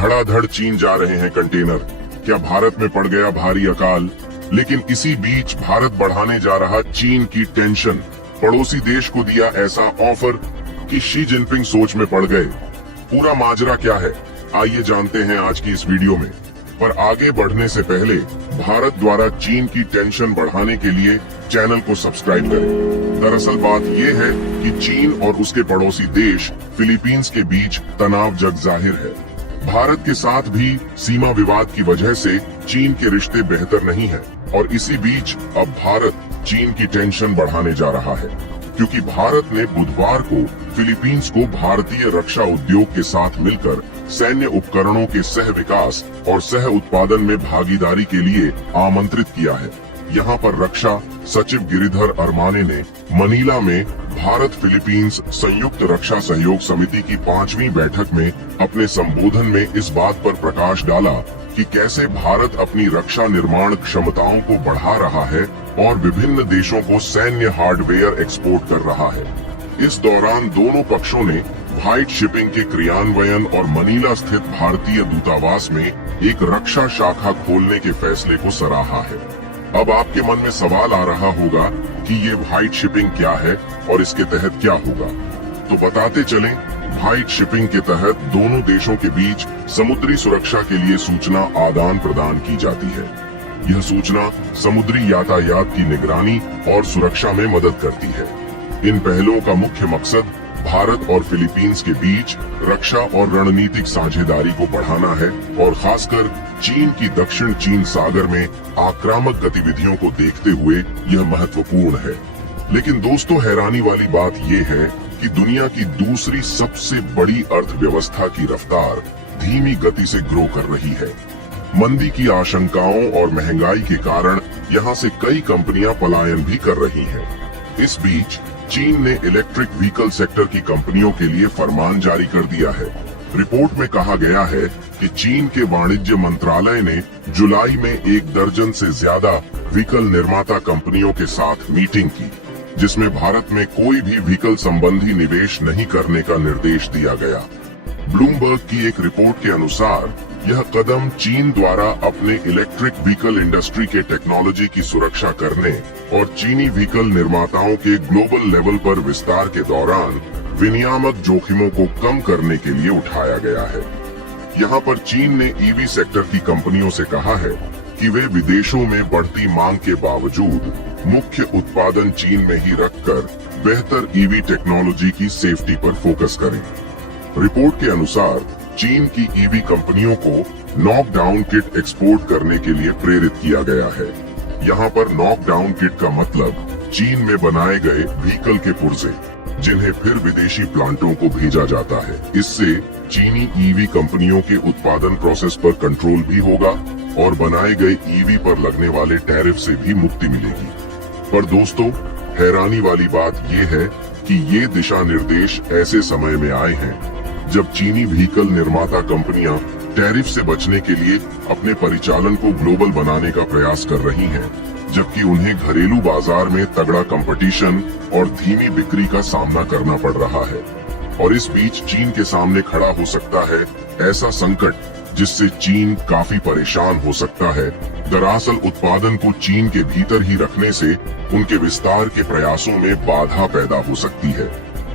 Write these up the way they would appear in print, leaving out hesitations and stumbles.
धड़ाधड़ चीन जा रहे हैं कंटेनर। क्या भारत में पड़ गया भारी अकाल? लेकिन इसी बीच भारत बढ़ाने जा रहा चीन की टेंशन। पड़ोसी देश को दिया ऐसा ऑफर कि शी जिनपिंग सोच में पड़ गए। पूरा माजरा क्या है, आइए जानते हैं आज की इस वीडियो में। पर आगे बढ़ने से पहले भारत द्वारा चीन की टेंशन बढ़ाने के लिए चैनल को सब्सक्राइब करें। दरअसल बात ये है कि चीन और उसके पड़ोसी देश फिलीपींस के बीच तनाव जग जाहिर है। भारत के साथ भी सीमा विवाद की वजह से चीन के रिश्ते बेहतर नहीं हैं और इसी बीच अब भारत चीन की टेंशन बढ़ाने जा रहा है, क्योंकि भारत ने बुधवार को फिलीपींस को भारतीय रक्षा उद्योग के साथ मिलकर सैन्य उपकरणों के सह विकास और सह उत्पादन में भागीदारी के लिए आमंत्रित किया है। यहाँ पर रक्षा सचिव गिरिधर अरमाने ने मनीला में भारत फिलीपींस संयुक्त रक्षा सहयोग समिति की 5वीं बैठक में अपने संबोधन में इस बात पर प्रकाश डाला कि कैसे भारत अपनी रक्षा निर्माण क्षमताओं को बढ़ा रहा है और विभिन्न देशों को सैन्य हार्डवेयर एक्सपोर्ट कर रहा है। इस दौरान दोनों पक्षों ने व्हाइट शिपिंग के क्रियान्वयन और मनीला स्थित भारतीय दूतावास में एक रक्षा शाखा खोलने के फैसले को सराहा है। अब आपके मन में सवाल आ रहा होगा कि ये व्हाइट शिपिंग क्या है और इसके तहत क्या होगा, तो बताते चलें। व्हाइट शिपिंग के तहत दोनों देशों के बीच समुद्री सुरक्षा के लिए सूचना आदान प्रदान की जाती है। यह सूचना समुद्री यातायात की निगरानी और सुरक्षा में मदद करती है। इन पहलों का मुख्य मकसद भारत और फिलीपींस के बीच रक्षा और रणनीतिक साझेदारी को बढ़ाना है और खासकर चीन की दक्षिण चीन सागर में आक्रामक गतिविधियों को देखते हुए यह महत्वपूर्ण है। लेकिन दोस्तों, हैरानी वाली बात यह है कि दुनिया की दूसरी सबसे बड़ी अर्थव्यवस्था की रफ्तार धीमी गति से ग्रो कर रही है। मंदी की आशंकाओं और महंगाई के कारण यहाँ से कई कंपनियां पलायन भी कर रही हैं। इस बीच चीन ने इलेक्ट्रिक व्हीकल सेक्टर की कंपनियों के लिए फरमान जारी कर दिया है। रिपोर्ट में कहा गया है कि चीन के वाणिज्य मंत्रालय ने जुलाई में 1 दर्जन से ज्यादा व्हीकल निर्माता कंपनियों के साथ मीटिंग की, जिसमें भारत में कोई भी व्हीकल संबंधी निवेश नहीं करने का निर्देश दिया गया। ब्लूमबर्ग की एक रिपोर्ट के अनुसार यह कदम चीन द्वारा अपने इलेक्ट्रिक व्हीकल इंडस्ट्री के टेक्नोलॉजी की सुरक्षा करने और चीनी व्हीकल निर्माताओं के ग्लोबल लेवल पर विस्तार के दौरान विनियामक जोखिमों को कम करने के लिए उठाया गया है। यहाँ पर चीन ने ईवी सेक्टर की कंपनियों से कहा है कि वे विदेशों में बढ़ती मांग के बावजूद मुख्य उत्पादन चीन में ही रखकर बेहतर ईवी टेक्नोलॉजी की सेफ्टी पर फोकस करें। रिपोर्ट के अनुसार चीन की ईवी कंपनियों को नॉकडाउन किट एक्सपोर्ट करने के लिए प्रेरित किया गया है। यहाँ पर नॉकडाउन किट का मतलब चीन में बनाए गए व्हीकल के पुर्जे, जिन्हें फिर विदेशी प्लांटों को भेजा जाता है। इससे चीनी ईवी कंपनियों के उत्पादन प्रोसेस पर कंट्रोल भी होगा और बनाए गए ईवी पर लगने वाले टैरिफ से भी मुक्ति मिलेगी। पर दोस्तों, हैरानी वाली बात ये है कि ये दिशा निर्देश ऐसे समय में आए हैं जब चीनी व्हीकल निर्माता कंपनियां टैरिफ से बचने के लिए अपने परिचालन को ग्लोबल बनाने का प्रयास कर रही हैं, जबकि उन्हें घरेलू बाजार में तगड़ा कंपटीशन और धीमी बिक्री का सामना करना पड़ रहा है। और इस बीच चीन के सामने खड़ा हो सकता है ऐसा संकट जिससे चीन काफी परेशान हो सकता है। दरअसल उत्पादन को चीन के भीतर ही रखने से उनके विस्तार के प्रयासों में बाधा पैदा हो सकती है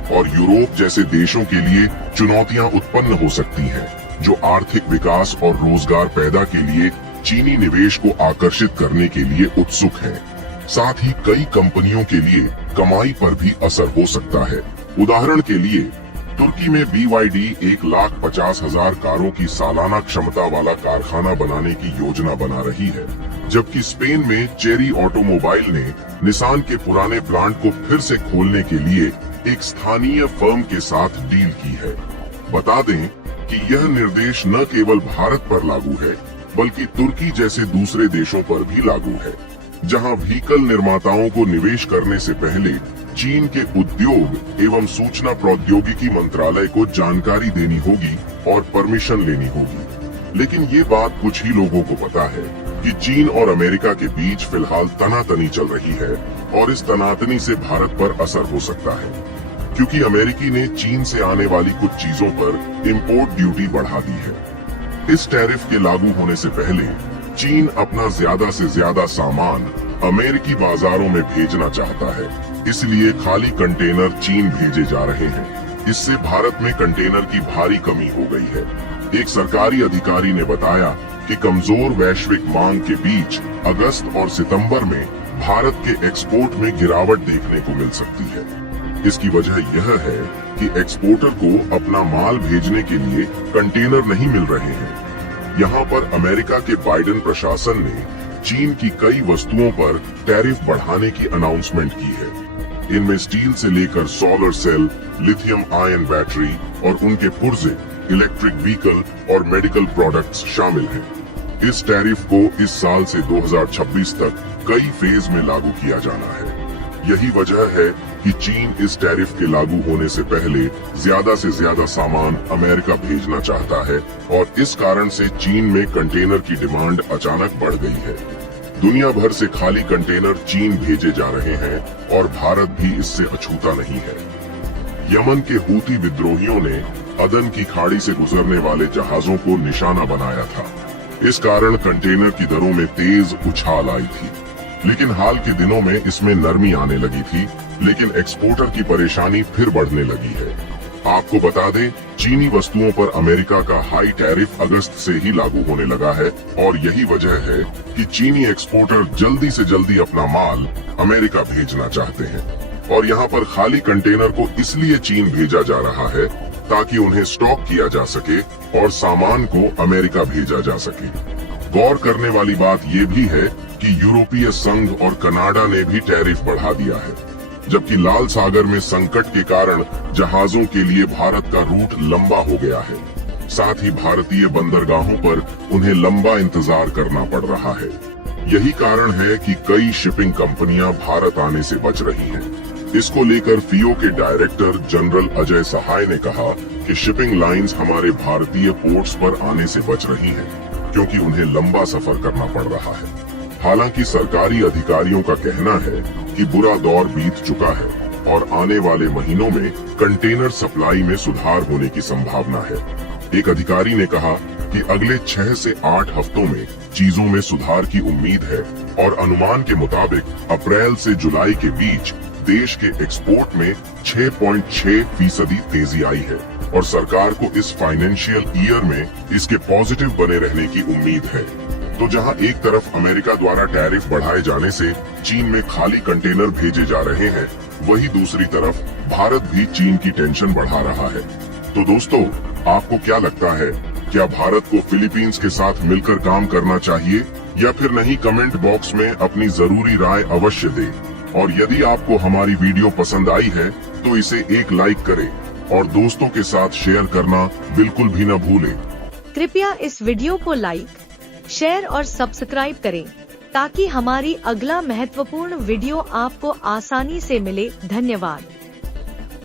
और यूरोप जैसे देशों के लिए चुनौतियां उत्पन्न हो सकती हैं, जो आर्थिक विकास और रोजगार पैदा के लिए चीनी निवेश को आकर्षित करने के लिए उत्सुक हैं। साथ ही कई कंपनियों के लिए कमाई पर भी असर हो सकता है। उदाहरण के लिए तुर्की में BYD 1,50,000 कारों की सालाना क्षमता वाला कारखाना बनाने की योजना बना रही है, जबकि स्पेन में चेरी ऑटोमोबाइल ने निसान के पुराने प्लांट को फिर से खोलने के लिए एक स्थानीय फर्म के साथ डील की है। बता दें कि यह निर्देश न केवल भारत पर लागू है, बल्कि तुर्की जैसे दूसरे देशों पर भी लागू है, जहां व्हीकल निर्माताओं को निवेश करने से पहले चीन के उद्योग एवं सूचना प्रौद्योगिकी मंत्रालय को जानकारी देनी होगी और परमिशन लेनी होगी। लेकिन ये बात कुछ ही लोगों को पता है कि चीन और अमेरिका के बीच फिलहाल तनातनी चल रही है और इस तनातनी से भारत पर असर हो सकता है, क्योंकि अमेरिकी ने चीन से आने वाली कुछ चीजों पर इंपोर्ट ड्यूटी बढ़ा दी है। इस टैरिफ के लागू होने से पहले चीन अपना ज्यादा से ज्यादा सामान अमेरिकी बाजारों में भेजना चाहता है, इसलिए खाली कंटेनर चीन भेजे जा रहे हैं। इससे भारत में कंटेनर की भारी कमी हो गई है। एक सरकारी अधिकारी ने बताया कि कमजोर वैश्विक मांग के बीच अगस्त और सितंबर में भारत के एक्सपोर्ट में गिरावट देखने को मिल सकती है। इसकी वजह यह है कि एक्सपोर्टर को अपना माल भेजने के लिए कंटेनर नहीं मिल रहे हैं। यहाँ पर अमेरिका के बाइडेन प्रशासन ने चीन की कई वस्तुओं पर टैरिफ बढ़ाने की अनाउंसमेंट की है। इनमें स्टील से लेकर solar cell, lithium ion battery और उनके पुर्जे, इलेक्ट्रिक व्हीकल और मेडिकल प्रोडक्ट्स शामिल हैं। इस टैरिफ को इस साल से 2026 तक कई फेज में लागू किया जाना है। यही वजह है कि चीन इस टैरिफ के लागू होने से पहले ज्यादा से ज्यादा सामान अमेरिका भेजना चाहता है और इस कारण से चीन में कंटेनर की डिमांड अचानक बढ़ गई है। दुनिया भर से खाली कंटेनर चीन भेजे जा रहे हैं और भारत भी इससे अछूता नहीं है। यमन के हूती विद्रोहियों ने अदन की खाड़ी से गुजरने वाले जहाजों को निशाना बनाया था। इस कारण कंटेनर की दरों में तेज उछाल आई थी, लेकिन हाल के दिनों में इसमें नरमी आने लगी थी, लेकिन एक्सपोर्टर की परेशानी फिर बढ़ने लगी है। आपको बता दें, चीनी वस्तुओं पर अमेरिका का हाई टैरिफ अगस्त से ही लागू होने लगा है और यही वजह है कि चीनी एक्सपोर्टर जल्दी से जल्दी अपना माल अमेरिका भेजना चाहते हैं और यहाँ पर खाली कंटेनर को इसलिए चीन भेजा जा रहा है ताकि उन्हें स्टॉक किया जा सके और सामान को अमेरिका भेजा जा सके। गौर करने वाली बात ये भी है कि यूरोपीय संघ और कनाडा ने भी टैरिफ बढ़ा दिया है, जबकि लाल सागर में संकट के कारण जहाजों के लिए भारत का रूट लंबा हो गया है। साथ ही भारतीय बंदरगाहों पर उन्हें लंबा इंतजार करना पड़ रहा है। यही कारण है कि कई शिपिंग कंपनियां भारत आने से बच रही हैं। इसको लेकर फियो के डायरेक्टर जनरल अजय सहाय ने कहा कि शिपिंग लाइंस हमारे भारतीय पोर्ट्स पर आने से बच रही हैं, क्योंकि उन्हें लंबा सफर करना पड़ रहा है। हालांकि सरकारी अधिकारियों का कहना है कि बुरा दौर बीत चुका है और आने वाले महीनों में कंटेनर सप्लाई में सुधार होने की संभावना है। एक अधिकारी ने कहा कि अगले 6 से 8 हफ्तों में चीजों में सुधार की उम्मीद है और अनुमान के मुताबिक अप्रैल से जुलाई के बीच देश के एक्सपोर्ट में 6.6% तेजी आई है और सरकार को इस फाइनेंशियल ईयर में इसके पॉजिटिव बने रहने की उम्मीद है। तो जहां एक तरफ अमेरिका द्वारा टैरिफ बढ़ाए जाने से चीन में खाली कंटेनर भेजे जा रहे हैं, वहीं दूसरी तरफ भारत भी चीन की टेंशन बढ़ा रहा है। तो दोस्तों, आपको क्या लगता है, क्या भारत को फिलीपींस के साथ मिलकर काम करना चाहिए या फिर नहीं? कमेंट बॉक्स में अपनी जरूरी राय अवश्य दें और यदि आपको हमारी वीडियो पसंद आई है तो इसे एक लाइक करें और दोस्तों के साथ शेयर करना बिल्कुल भी न भूलें। कृपया इस वीडियो को लाइक, शेयर और सब्सक्राइब करें ताकि हमारी अगला महत्वपूर्ण वीडियो आपको आसानी से मिले। धन्यवाद।